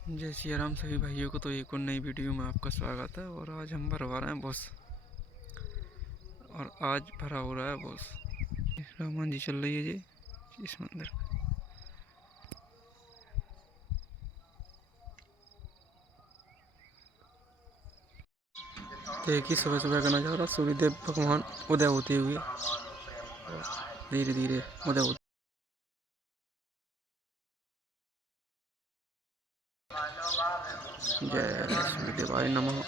जय सिया राम सभी भाइयों को। तो एक और नई वीडियो में आपका स्वागत है। और आज हम भरवा रहे हैं बस, और आज भरा हो रहा है बस। रामान जी चल रही है जी इस मंदिर में। देखिए सुबह सुबह का नज़ारा, सूर्यदेव भगवान उदय होते हुए धीरे धीरे उदय होते। जय सूर्यदेवाय नमः।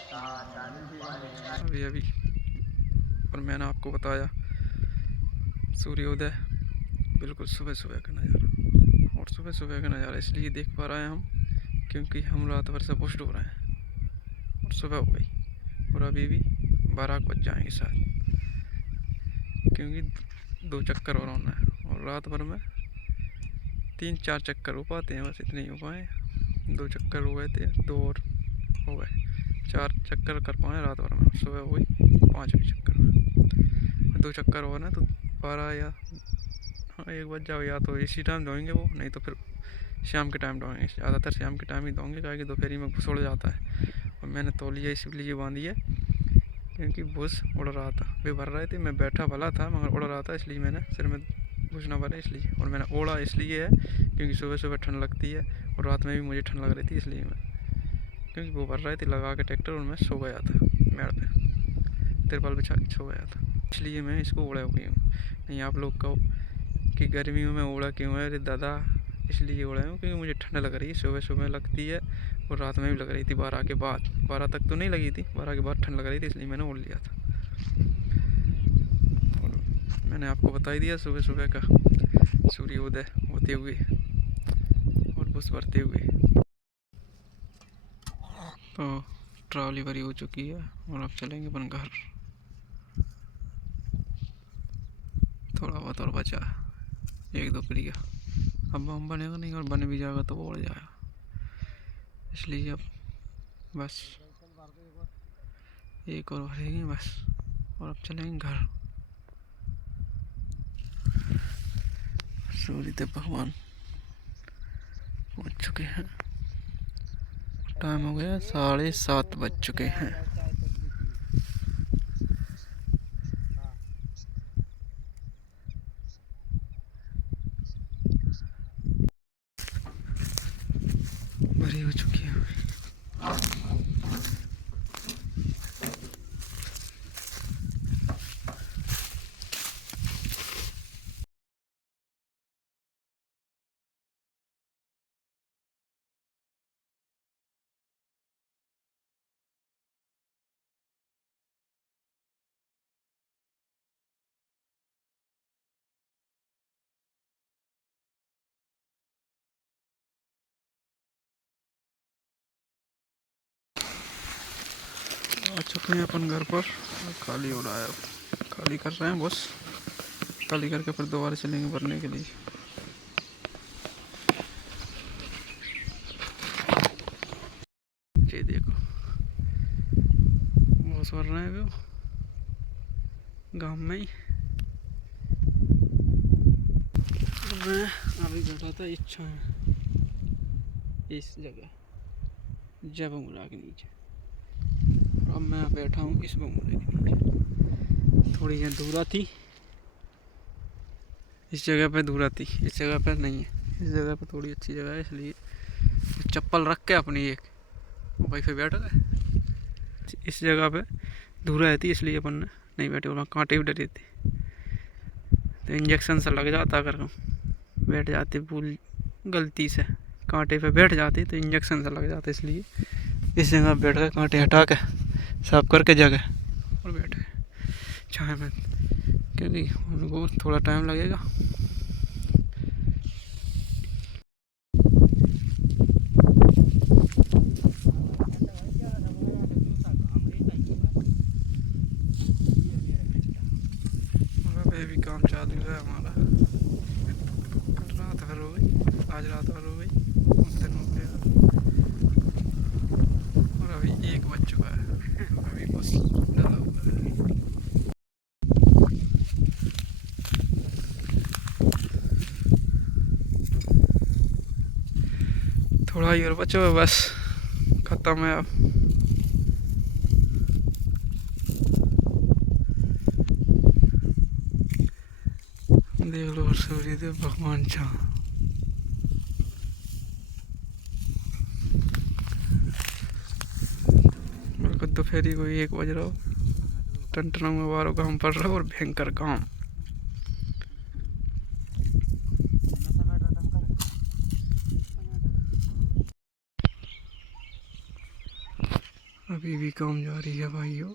अभी अभी और मैंने आपको बताया सूर्योदय बिल्कुल सुबह सुबह का नज़ारा। और सुबह सुबह का नज़ारा इसलिए देख पा रहे हैं हम क्योंकि हम रात भर से पुष्ट हो रहे हैं और सुबह हो गई और अभी भी 12 बज जाएंगे शायद, क्योंकि 2 चक्कर और होना है और रात भर में 3-4 चक्कर हो पाते हैं, बस इतने ही हो पाए। 2 चक्कर हो गए थे, 2 और हो गए, 4 चक्कर कर पाए रात भर में। सुबह हो गई 5वें चक्कर में, 2 चक्कर और ना तो 12 या 1 बज जाओ। या तो इसी टाइम धोएंगे वो, नहीं तो फिर शाम के टाइम धोएंगे। ज़्यादातर शाम के टाइम ही धोएंगे क्योंकि दोपहरी में घुस उड़ जाता है। और मैंने तौलिया इसलिए बांधी है क्योंकि भूस उड़ रहा था, वे भर रहे थे, मैं बैठा भला था मगर उड़ रहा था, इसलिए मैंने सिर में भूस ना भरे इसलिए। और मैंने ओढ़ा इसलिए है क्योंकि सुबह सुबह ठंड लगती है और रात में भी मुझे ठंड लग रही थी, इसलिए मैं, क्योंकि वो भर रहे थे लगा के ट्रैक्टर, और मैं सो गया था मेड़ पे, तिरपाल बिछा के सो गया था, इसलिए मैं इसको ओढ़ा हुई हूँ। नहीं आप लोग कहो कि गर्मियों में ओढ़ा क्यों है, अरे दादा इसलिए ओढ़ा हूँ क्योंकि मुझे ठंड लग रही है, सुबह सुबह लगती है और रात में भी लग रही थी। 12 के बाद, 12 तक तो नहीं लगी थी, 12 के बाद ठंड लग रही थी, इसलिए मैंने ओढ़ लिया था। और मैंने आपको बता ही दिया सुबह सुबह का सूर्योदय होते हुए और बस भरते हुए। तो ट्रॉली भरी हो चुकी है और अब चलेंगे अपन घर। थोड़ा बहुत और बचा, 1-2 क्रिया। अब हम बनेगा नहीं, और बन भी जाएगा तो वो उड़ जाएगा, इसलिए अब बस एक और भरेंगे बस, और अब चलेंगे घर। सूर्यदेव भगवान पहुँच चुके हैं। टाइम हो गया 7:30 बज चुके हैं। भरी हो चुकी है। आ चुके हैं अपन घर पर, खाली हो रहा है, अब खाली कर रहे हैं बस। खाली करके फिर दोबारा चलेंगे भरने के लिए। ये देखो बस भर रहे हैं वो गाँव में ही। मैं अभी बैठा था इच्छा है इस जगह जब बंगला के नीचे, अब मैं बैठा हूँ इस बंगले के नीचे। थोड़ी यहाँ दूरा थी, इस जगह पे दूरा थी, इस जगह पे नहीं है। इस जगह पे थोड़ी अच्छी जगह है, इसलिए चप्पल रख के अपनी एक वहीं पे बैठ गए। इस जगह पे दूरा रहती इसलिए अपन ने नहीं बैठे, वहाँ कांटे भी डरे थे तो इंजेक्शन सा लग जाता। अगर हम बैठ जाते भूल गलती से कांटे पे बैठ जाते तो इंजेक्शन सा लग जाता, इसलिए इस जगह बैठ गए, कांटे हटा के साफ करके जगह और बैठ गए छाया में, क्योंकि उनको थोड़ा टाइम लगेगा। भी काम चालू है हमारा, रात भर हो गई, आज रात भर हो गई, दिन हो गया और अभी 1 बज चुका है, अभी बस डला हुआ है। थोड़ा ही और बचा है बस, खत्म है अब। देख लो सूर्यदेव भगवान चाह दोपहरी को 1 बज रहा हो, टन में 12 काम पड़ रहा है और भयंकर काम। अभी भी काम जारी है भाइयों।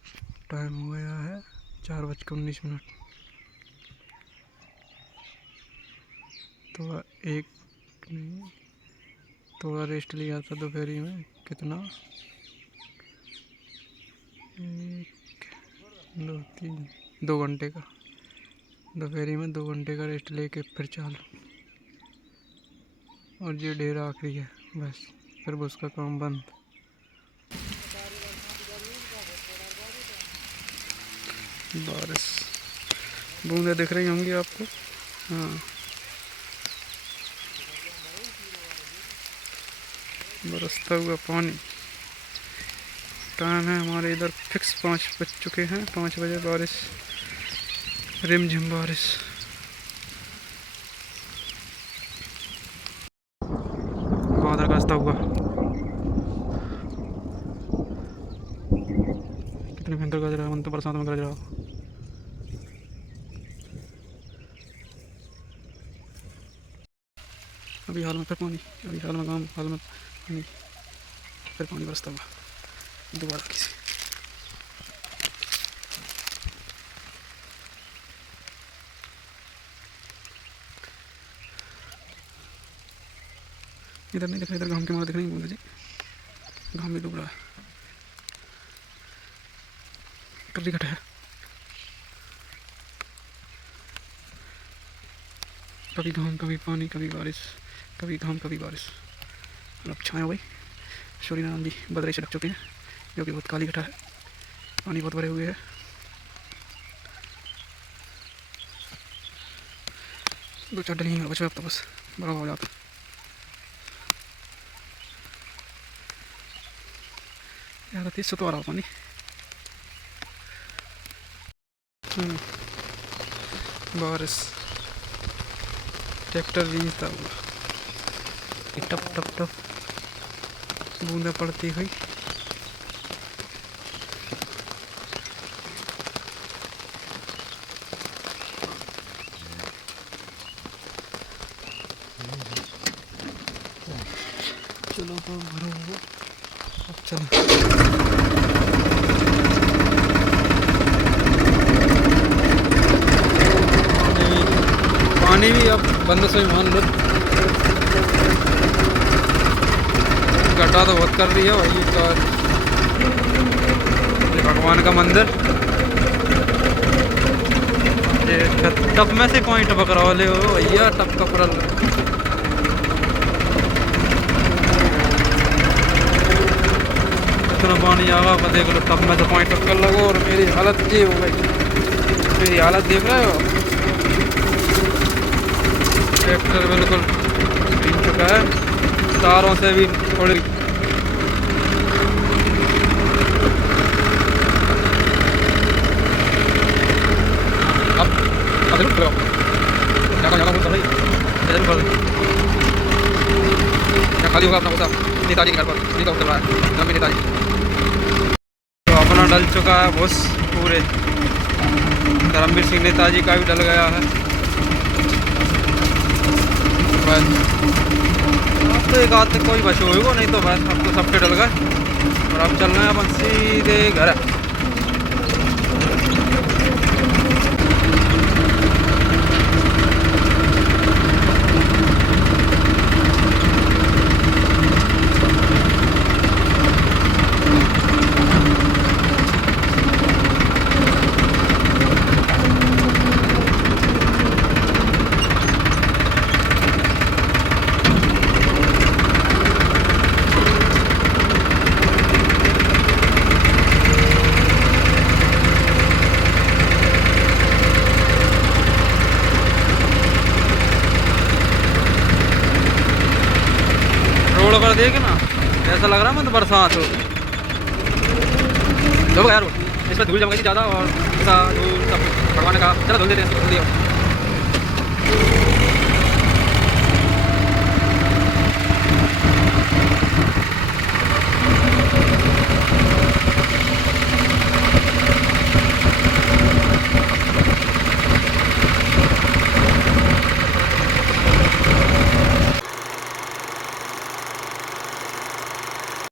टाइम हो गया है 4:19। थोड़ा एक नहीं, थोड़ा रेस्ट लिया था दोपहरी में। कितना 1 2 3 2 घंटे का, दोपहरी में 2 घंटे का रेस्ट लेके फिर चालू। और ये ढेर आखिरी है बस, फिर उसका काम बंद। बारिश बूंदे दिख रही होंगी आपको। हाँ, बरसता हुआ पानी। टाइम है हमारे इधर फिक्स 5 बज चुके हैं। 5 बजे बारिश, रिमझिम बारिश। बादल गरजता हुआ, कितने भयंकर गरज रहा है। मन तो बरसात में गरज रहा हो। अभी हाल में फिर पानी, अभी हाल में गाँव हाल में पानी, फिर पानी बरसता हुआ दोबारा किसी। इधर नहीं दिख रहा, इधर गाँव के मारा दिख रही है जी। गाँव में डूब रहा है, टर्री कट है। कभी घाम कभी पानी, कभी बारिश, कभी घाम कभी बारिश। और अब छाया हुई सूर्यनारायण जी बदरे से ढक चुके हैं, जो कि बहुत काली घटा है। पानी बहुत भरे हुए है। दो चार डली बचे अब तो बस बड़ा हो जाता। ज़्यादा तेज से तो आ रहा पानी। बारिश ट्रैक्टर रींचता हुआ, टप टप टप बूंदें पड़ती हुई। चलो तो भरो हुआ, अब चलो। पानी भी अब बंद से मान लो, घटा तो बहुत कर रही है भाई। ये भगवान का मंदिर, ये टप में से पॉइंट पकड़ा ले हो भैया, टप का पूरा। इतना पानी आगा मैं देख लो, टप में से पॉइंट पकड़ लगो और मेरी हालत ये हो गई। मेरी हालत देख रहे हो, ट्रैक्टर बिल्कुल भीग चुका है, तारों से भी थोड़ी। अब रुक लो, खाली होगा अपना गुस्सा नेताजी के घर पर, नहीं तो चल रहा है लंबी नेताजी। तो अपना डल चुका है बस पूरे। धर्मवीर सिंह नेताजी का भी डल गया है। अब तो एक आध तक कोई बच होगा, नहीं तो बस अब तो सबके डल गए। और अब चल रहे हैं अपन सीधे घर। होकर देखे ना, ऐसा लग रहा है मतलब बरसात हो। देखो यार इस पर धूल जम गई थी ज़्यादा और ऐसा धूल सब भगवान का, चलो धुल देते हैं, धुल दिया।